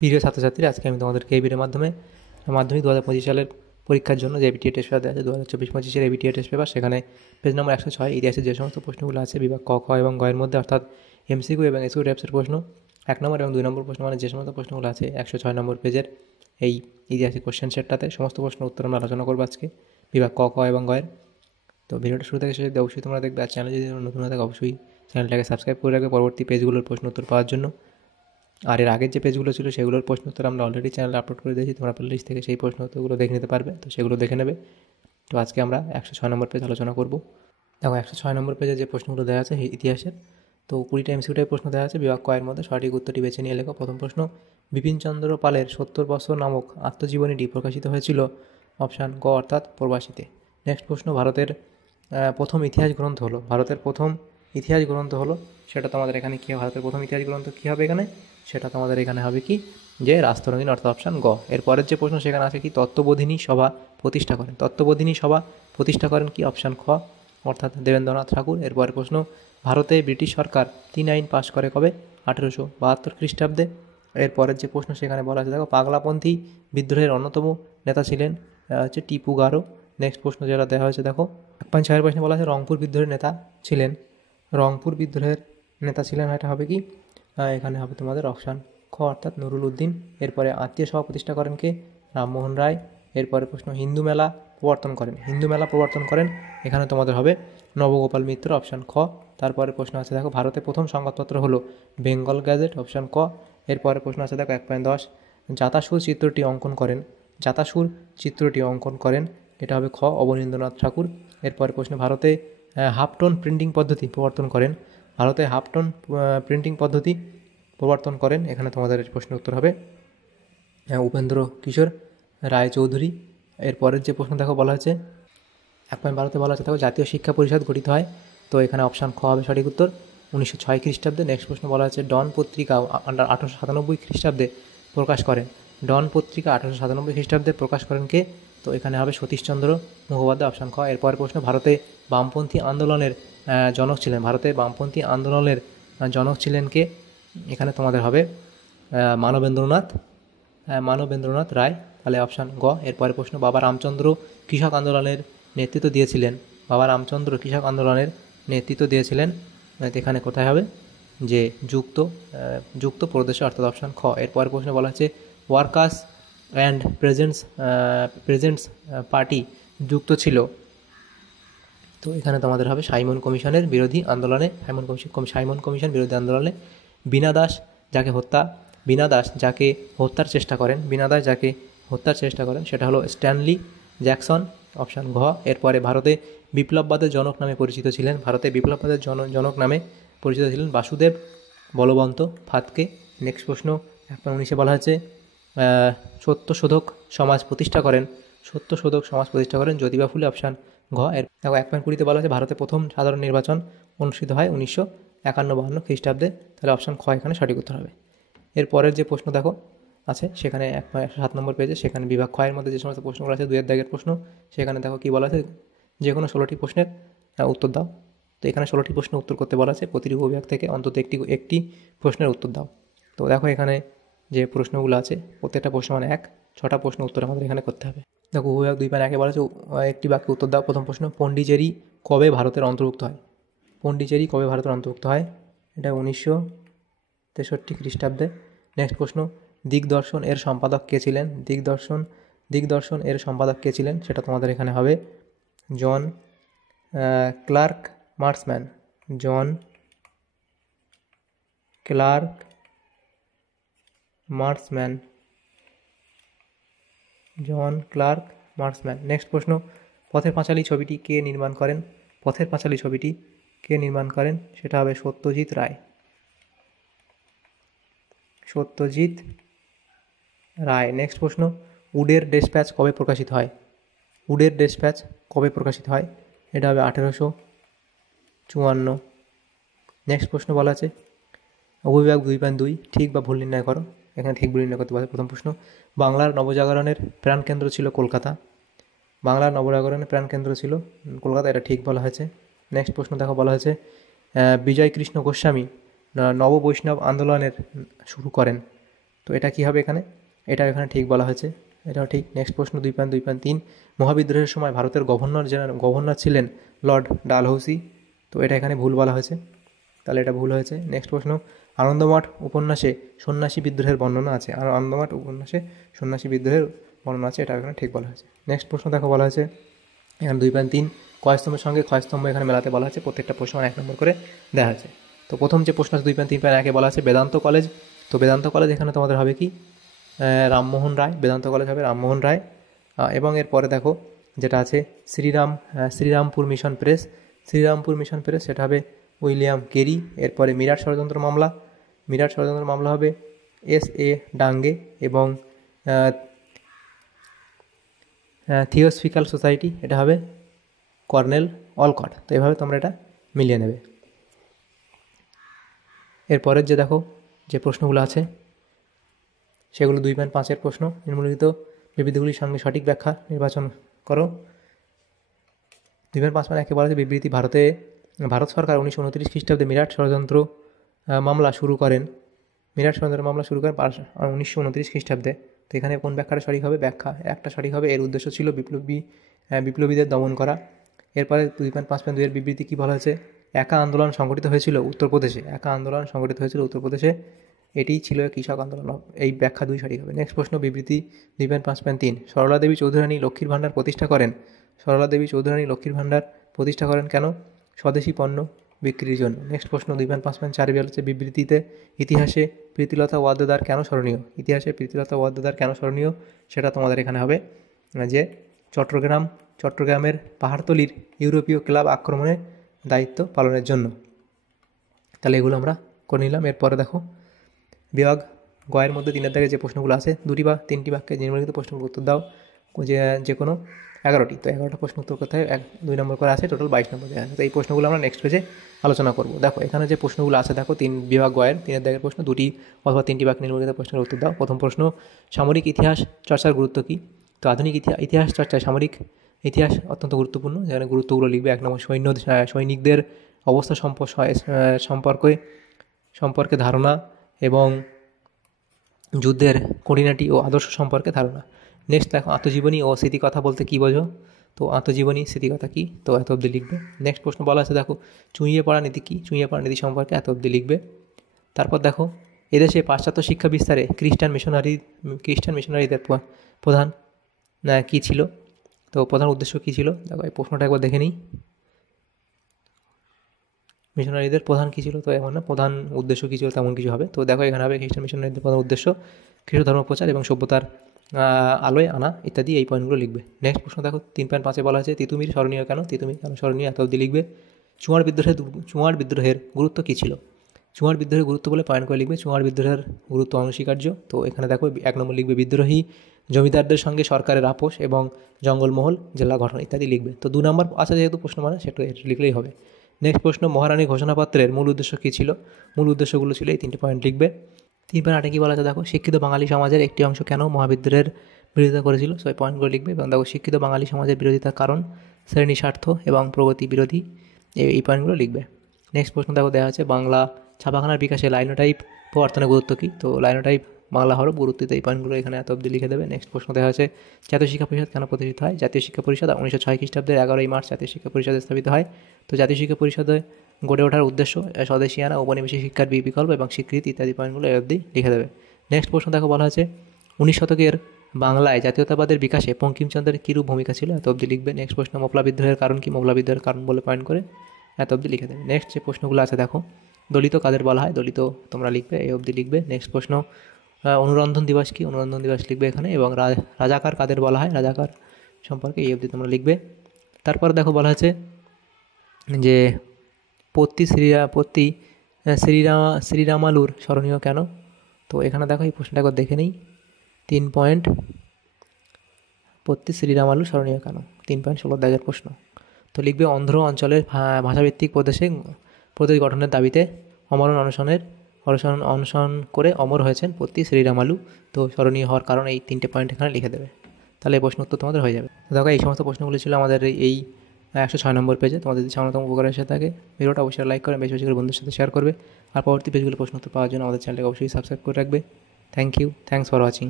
প্রিয় ছাত্রছাত্রীরা, আজকে আমি তোমাদেরকে এই ভিডিওর মাধ্যমে মাধ্যমিক 2025 সালের পরীক্ষার জন্য যে এবিটিএ টেস্ট পেপার দেওয়া আছে 2024-25 এবিটিএ টেস্ট পেপার, সেখানে পেজ নম্বর 106 ইতিহাসের যে সমস্ত প্রশ্নগুলো আছে বিভাগ ক, খ এবং গ এর মধ্যে, অর্থাৎ এমসিকিউ এবং এসকিউ টাইপসের প্রশ্ন 1 নম্বর এবং 2 নম্বর প্রশ্ন, মানে যে সমস্ত প্রশ্নগুলো আছে 106 নম্বর পেজের এই ইতিহাসের কোশ্চেন সেটটাতে সমস্ত প্রশ্ন উত্তর আমরা আলোচনা করবো আজকে বিভাগ ক, খ এবং গ এর। তো ভিডিওটা শুরু থেকে শেষ অবধি অবশ্যই তোমরা দেখবে। আর চ্যানেল যদি নতুন হয়ে থাকে অবশ্যই চ্যানেলটাকে সাবস্ক্রাইব করে রাখবে পরবর্তী পেজগুলোর প্রশ্ন উত্তর পাওয়ার জন্য। আর এর আগের যে পেজগুলো ছিল সেগুলোর প্রশ্ন উত্তর আমরা অলরেডি চ্যানেলে আপলোড করে দিয়েছি, তোমরা প্লেলিস্ট থেকে সেই প্রশ্ন উত্তরগুলো দেখে নিতে পারবে, তো সেগুলো দেখে নেবে। তো আজকে আমরা 106 নম্বর পেজ আলোচনা করব। দেখো, 106 নম্বর পেজে যে প্রশ্নগুলো দেওয়া আছে ইতিহাসের, তো 20টা এমসিকিউ টাইপ প্রশ্ন দেওয়া আছে। বিভাগ ক এর মধ্যে সঠিক উত্তরটি বেছে নিয়ে লেখো। প্রথম প্রশ্ন, বিপিনচন্দ্র পালের 70 বছর নামক আত্মজীবনীটি প্রকাশিত হয়েছিল অপশান গ অর্থাৎ প্রবাসীতে। নেক্সট প্রশ্ন, ভারতের প্রথম ইতিহাস গ্রন্থ হলো, ভারতের প্রথম ইতিহাস গ্রন্থ হলো, সেটা তোমাদের এখানে কী হবে, ভারতের প্রথম ইতিহাস গ্রন্থ কী হবে এখানে, সেটা তোমাদের এখানে হবে কি যে রাস্তরঙ্গিনী, অর্থাৎ অপশান গ। এরপরের যে প্রশ্ন সেখানে আছে কি, তত্ত্ববোধিনী সভা প্রতিষ্ঠা করেন, তত্ত্ববোধিনী সভা প্রতিষ্ঠা করেন কি, অপশান খ অর্থাৎ দেবেন্দ্রনাথ ঠাকুর। এরপরের প্রশ্ন, ভারতে ব্রিটিশ সরকার 3 আইন পাশ করে কবে, 1872 খ্রিস্টাব্দে। এরপরের যে প্রশ্ন সেখানে বলা আছে, দেখো, পাগলাপন্থী বিদ্রোহের অন্যতম নেতা ছিলেন হচ্ছে টিপু গারো। নেক্সট প্রশ্ন যেটা দেওয়া হয়েছে, দেখো 1.6 প্রশ্নে বলা আছে রংপুর বিদ্রোহের নেতা ছিলেন, রংপুর বিদ্রোহের নেতা ছিলেন, এটা হবে কি, এখানে হবে তোমাদের অপশান খ অর্থাৎ নুরুল উদ্দিন। এরপরে আত্মীয় সভা প্রতিষ্ঠা করেন কে, রামমোহন রায়। এরপরে প্রশ্ন, হিন্দু মেলা প্রবর্তন করেন, হিন্দু মেলা প্রবর্তন করেন, এখানে তোমাদের হবে নবগোপাল মিত্র, অপশান খ। তারপরে প্রশ্ন আছে, দেখো, ভারতে প্রথম সংবাদপত্র হলো বেঙ্গল গ্যাজেট, অপশান ক। এরপরে প্রশ্ন আছে, দেখো 1.10 জাতাসুর চিত্রটি অঙ্কন করেন, জাতাসুর চিত্রটি অঙ্কন করেন, এটা হবে খ অবনীন্দ্রনাথ ঠাকুর। এরপরে প্রশ্ন, ভারতে হাফটোন প্রিন্টিং পদ্ধতি প্রবর্তন করেন, ভারতে হাফটোন প্রিন্টিং পদ্ধতি প্রবর্তন করেন, এখানে তোমাদের প্রশ্ন উত্তর হবে উপেন্দ্র কিশোর রায় চৌধুরী। এরপরের যে প্রশ্ন দেখো বলা হয়েছে 1.12 বলা হচ্ছে, দেখো, জাতীয় শিক্ষা পরিষদ গঠিত হয়, তো এখানে অপশান খ হবে সঠিক উত্তর 1906 খ্রিস্টাব্দে। নেক্সট প্রশ্ন বলা হচ্ছে ডন পত্রিকা 1897 খ্রিস্টাব্দে প্রকাশ করেন, ডন পত্রিকা 1897 খ্রিস্টাব্দে প্রকাশ করেন কে, তো এখানে হবে সতীশচন্দ্র মুখোপাধ্যায়, অপশান খ। এরপরের প্রশ্ন, ভারতে বামপন্থী আন্দোলনের জনক ছিলেন, ভারতে বামপন্থী আন্দোলনের জনক ছিলেন কে, এখানে তোমাদের হবে মানবেন্দ্রনাথ রায়, তাহলে অপশান গ। এরপরের প্রশ্ন, বাবা রামচন্দ্র কৃষক আন্দোলনের নেতৃত্ব দিয়েছিলেন, বাবা রামচন্দ্র কৃষক আন্দোলনের নেতৃত্ব দিয়েছিলেন, এখানে কোথায় হবে যে যুক্ত প্রদেশে, অর্থাৎ অপশান খ। এরপরের প্রশ্নে বলা হচ্ছে ওয়ার্কার্স অ্যান্ড প্রেজেন্টস পার্টি যুক্ত ছিল, তো এখানে তোমাদের হবে সাইমন কমিশনের বিরোধী আন্দোলনে, সাইমন কমিশন বিরোধী আন্দোলনে। বীণা দাস যাকে হত্যার চেষ্টা করেন সেটা হলো স্ট্যানলি জ্যাকসন, অপশান ঘ। এরপরে ভারতে বিপ্লববাদের জনক নামে পরিচিত ছিলেন, বাসুদেব বলবন্ত ফাতকে। নেক্সট প্রশ্ন 1.19 বলা হয়েছে সত্যশোধক সমাজ প্রতিষ্ঠা করেন জ্যোতিবা ফুলে, অপশান ঘ। এর দেখো 1.20 বলা হয়েছে ভারতে প্রথম সাধারণ নির্বাচন অনুষ্ঠিত হয় 1951-52 খ্রিস্টাব্দে, তাহলে অপশান খ এখানে সঠিক উত্তর হবে। এরপরের যে প্রশ্ন দেখো আছে সেখানে 107 নম্বর পেজে, সেখানে বিভাগ খ এর মধ্যে যে সমস্ত প্রশ্নগুলো আছে 2 দাগের প্রশ্ন, সেখানে দেখো কী বলা আছে, যে কোনো 16টি প্রশ্নের উত্তর দাও। তো এখানে 16টি প্রশ্ন উত্তর করতে বলা আছে, প্রতিটি উপবিভাগ থেকে অন্তত একটি প্রশ্নের উত্তর দাও। তো দেখো এখানে যে প্রশ্নগুলো আছে প্রত্যেকটা প্রশ্ন মানে 6টা প্রশ্ন উত্তর আমাদের এখানে করতে হবে। দেখো উপবিভাগ 2.1 বলা আছে একটি বাক্যে উত্তর দাও। প্রথম প্রশ্ন, পন্ডিচেরি কবে ভারতের অন্তর্ভুক্ত হয়, পন্ডিচেরি কবে ভারতের অন্তর্ভুক্ত হয়, এটা 1963 খ্রিস্টাব্দে। নেক্সট প্রশ্ন, দিগদর্শন এর সম্পাদক কে ছিলেন, দিগদর্শন এর সম্পাদক কে ছিলেন, সেটা তোমাদের এখানে হবে জন ক্লার্ক মার্সম্যান, জন ক্লার্ক মার্সম্যান। নেক্সট প্রশ্ন, পথের পাঁচালী ছবিটি কে নির্মাণ করেন, সেটা হবে সত্যজিৎ রায়। নেক্সট প্রশ্ন, উডের ডেসপ্যাচ কবে প্রকাশিত হয়, এটা হবে 1854। নেক্সট প্রশ্ন বলা আছে উপবিভাগ 2.2 ঠিক বা ভুল নির্ণয় করো, এখানে ঠিক ভুল নির্ণয় করতে পারে। প্রথম প্রশ্ন, বাংলার নবজাগরণের প্রাণকেন্দ্র ছিল কলকাতা, এটা ঠিক বলা হয়েছে। নেক্সট প্রশ্ন দেখো বলা হয়েছে বিজয় কৃষ্ণ গোস্বামী নববৈষ্ণব আন্দোলনের শুরু করেন, তো এটা কী হবে এখানে, এটা এখানে ঠিক বলা হয়েছে, এটাও ঠিক। নেক্সট প্রশ্ন 2.2.3 মহাবিদ্রোহের সময় ভারতের গভর্নর ছিলেন লর্ড ডালহৌসি। তো এটা এখানে ভুল বলা হয়েছে, তাহলে এটা ভুল হয়েছে। নেক্সট প্রশ্ন আনন্দমঠ উপন্যাসে সন্ন্যাসী বিদ্রোহের বর্ণনা আছে, আর আনন্দমঠ উপন্যাসে সন্ন্যাসী বিদ্রোহের বর্ণনা আছে, এটা এখানে ঠিক বলা হয়েছে। নেক্সট প্রশ্ন দেখো বলা হয়েছে এখানে 2.3 কয়স্তম্ভের সঙ্গে ক্ষয়স্তম্ভ এখানে মেলাতে বলা আছে, প্রত্যেকটা প্রশ্ন 1 নম্বর করে দেওয়া হয়েছে। তো প্রথম যে প্রশ্ন আছে 2.3.1 বলা আছে বেদান্ত কলেজ। তো বেদান্ত কলেজ এখানে তোমাদের হবে কি রামমোহন রায়, বেদান্ত কলেজ হবে রামমোহন রায়। এবং এরপরে দেখো যেটা আছে Serampore mission press, Serampore mission press সেটা হবে উইলিয়াম কেরি। এরপরে মিরাট ষড়যন্ত্র মামলা হবে S.A. ডাঙ্গে এবং থিওসফিক্যাল সোসাইটি এটা হবে কর্নেল অলকট। তো এভাবে তোমরা এটা মিলিয়ে নেবে। এরপরের যে দেখো যে প্রশ্নগুলো আছে সেগুলো 2.5 প্রশ্ন, নিম্নলিখিত বিবৃতিগুলির সঙ্গে সঠিক ব্যাখ্যা নির্বাচন করো। 2.5 বলা হচ্ছে বিবৃতি ভারত সরকার 1929 খ্রিস্টাব্দে মিরাট ষড়যন্ত্র মামলা শুরু করেন 1929 খ্রিস্টাব্দে। তো এখানে কোন ব্যাখ্যাটা সঠিক হবে, ব্যাখ্যা একটা সঠিক হবে, এর উদ্দেশ্য ছিল বিপ্লবীদের দমন করা। এরপরে 2.5.2 এর বিবৃতি কী বলা হয়েছে, একা আন্দোলন সংগঠিত হয়েছিল উত্তরপ্রদেশে, এটিই ছিল কৃষক আন্দোলন, এই ব্যাখ্যা 2 সঠিক হবে। নেক্সট প্রশ্ন বিবৃতি 2.5.3 সরলা দেবী চৌধুরানী লক্ষ্মীর ভাণ্ডার প্রতিষ্ঠা করেন কেন, স্বদেশী পণ্য বিক্রির জন্য। নেক্সট প্রশ্ন 2.5.4 হচ্ছে বিবৃতিতে ইতিহাসে প্রীতিলতা ওয়াদ্দেদার কেন স্মরণীয়, সেটা তোমাদের এখানে হবে যে চট্টগ্রামের পাহাড়তলির ইউরোপীয় ক্লাব আক্রমণের দায়িত্ব পালনের জন্য। তাহলে এগুলো আমরা করে নিলাম। এরপরে দেখো বিভাগ গয়ের মধ্যে 3 দাগে যে প্রশ্নগুলো আছে 2টি বা 3টি বাক্যে নিম্নলিখিত প্রশ্নগুলো উত্তর দাও, যে কোনো 11টি। তো 11টা প্রশ্ন উত্তর করতে হয়, 2 নম্বর করে আছে, টোটাল 22 নম্বর দেওয়া আছে। তো এই প্রশ্নগুলো আমরা নেক্সট পেজে আলোচনা করব। দেখো এখানে যে প্রশ্নগুলো আছে দেখো বিভাগ গয়ের 3 দাগের প্রশ্ন, 2টি অথবা 3টি বাক্যে নিম্নলিখিত প্রশ্নের উত্তর দাও। প্রথম প্রশ্ন সামরিক ইতিহাস চর্চার গুরুত্ব কী। তো আধুনিক ইতিহাস চর্চায় সামরিক ইতিহাস অত্যন্ত গুরুত্বপূর্ণ, যেখানে গুরুত্বগুলো লিখবে। 1 নম্বর সৈনিকদের অবস্থা সম্পর্কে ধারণা এবং যুদ্ধের খুঁটিনাটি ও আদর্শ সম্পর্কে ধারণা। নেক্সট দেখো আত্মজীবনী ও স্মৃতিকথা বলতে কী বোঝো। তো আত্মজীবনী স্মৃতিকথা কী, তো এত অবধি লিখবে। নেক্সট প্রশ্ন বলা আছে দেখো চুঁইয়ে পড়া নীতি কী, চুঁইয়ে পড়া নীতি সম্পর্কে এত অবধি লিখবে। তারপর দেখো এদেশে পাশ্চাত্য শিক্ষা বিস্তারে খ্রিস্টান মিশনারিদের প্রধান কী ছিল, তো প্রধান উদ্দেশ্য কী ছিল। দেখো এই প্রশ্নটা একবার দেখে নিই, মিশনারিদের প্রধান কী ছিল, তো এমন না প্রধান উদ্দেশ্য কী ছিল তেমন কিছু হবে। তো দেখো এখানে হবে খ্রিস্টান মিশনারিদের প্রধান উদ্দেশ্য খ্রিস্ট ধর্ম প্রচার এবং সভ্যতার আলোয় আনা ইত্যাদি, এই পয়েন্টগুলো লিখবে। নেক্সট প্রশ্ন দেখো 3.5 বলা আছে তিতুমির স্মরণীয় কেন, স্মরণীয় এত অবধি লিখবে। চুয়াড় বিদ্রোহের গুরুত্ব কী ছিল, চুয়াড় বিদ্রোহের গুরুত্ব বলে পয়েন্ট করে লিখবে। চুয়াড় বিদ্রোহের গুরুত্ব অনস্বীকার্য। তো এখানে দেখো 1 নম্বর লিখবে বিদ্রোহী জমিদারদের সঙ্গে সরকারের আপোষ এবং জঙ্গলমহল জেলা গঠন ইত্যাদি লিখবে। তো 2 নম্বর আছে যেহেতু প্রশ্ন মানে সেটা লিখলেই হবে। নেক্সট প্রশ্ন মহারানী ঘোষণাপত্রের মূল উদ্দেশ্য কী ছিল, মূল উদ্দেশ্যগুলো ছিল এই 3টে পয়েন্ট লিখবে। 3.8 কী বলা আছে দেখো শিক্ষিত বাঙালি সমাজের একটি অংশ কেন মহাবিদ্রোহের বিরোধিতা করেছিল, সো এই পয়েন্টগুলো লিখবে। এবং দেখো শিক্ষিত বাঙালি সমাজের বিরোধিতার কারণ শ্রেণী স্বার্থ এবং প্রগতি বিরোধী, এই পয়েন্টগুলো লিখবে। নেক্সট প্রশ্ন দেখো দেওয়া আছে বাংলা ছাপাখানার বিকাশে লাইনোটাইপ প্রবর্তনের গুরুত্ব কী, তো লাইনোটাইপ বাংলা হরফ গুরুত্ব, এই পয়েন্টগুলো এখানে এত অবধি লিখে দেবে। নেক্সট প্রশ্ন দেওয়া আছে জাতীয় শিক্ষা পরিষদ কেন প্রতিষ্ঠিত হয়, জাতীয় শিক্ষা পরিষদ 1906 খ্রিস্টাব্দের 11 মার্চ জাতীয় শিক্ষা পরিষদ স্থাপিত হয়। তো জাতীয় শিক্ষা পরিষদে গড়ে ওঠার উদ্দেশ্য স্বদেশিয়ানা ঔপনিবেশিক শিক্ষার বিকল্প এবং স্বীকৃতি ইত্যাদি পয়েন্টগুলো এ অবধি লিখে দেবে। নেক্সট প্রশ্ন দেখো বলা আছে 19 শতকের বাংলায় জাতীয়তাবাদের বিকাশে বঙ্কিমচন্দ্রের কীরূপ ভূমিকা ছিল, এত অবধি লিখবে। নেক্সট প্রশ্ন মোপলা বিদ্রোহের কারণ কি, মোপলা বিদ্রোহের কারণ বলে পয়েন্ট করে এত অবধি লিখে দেবে। নেক্সট যে প্রশ্নগুলো আছে দেখো দলিত কাদের বলা হয়, দলিত তোমরা লিখবে, এই অবধি লিখবে। নেক্সট প্রশ্ন অনুরন্ধন দিবস কি, অনুরন্ধন দিবস লিখবে এখানে। এবং রাজাকার কাদের বলা হয়, রাজাকার সম্পর্কে এই অবধি তোমরা লিখবে। তারপর দেখো বলা আছে যে শ্রীরামালুর স্মরণীয় কেন, তো এখানে দেখো এই প্রশ্নটা একবার দেখে নিই। 3 পয়েন্ট পত্তি শ্রীরামালু স্মরণীয় কেন, 3.16 দাগের প্রশ্ন। তো লিখবে অন্ধ্র অঞ্চলের ভাষাভিত্তিক প্রদেশ গঠনের দাবিতে অনশন করে অমর হয়েছেন পত্তি শ্রীরামালু। তো স্মরণীয় হওয়ার কারণ এই 3টে পয়েন্ট এখানে লিখে দেবে। তাহলে এই প্রশ্ন উত্তর তোমাদের হয়ে যাবে। দেখো এই সমস্ত প্রশ্নগুলি ছিল আমাদের এই 106 নম্বর পেজে। তোমাদের যদি সামান্যতম উপকার এসে থাকে ভিডিওটা অবশ্যই লাইক করে বেশি বেশি করে বন্ধুদের সাথে শেয়ার করবে। আর পরবর্তী পেজগুলো প্রশ্ন উত্তর পাওয়ার জন্য আমাদের চ্যানেলটাকে অবশ্যই সাবস্ক্রাইব করে রাখবে। Thank you, thanks for watching.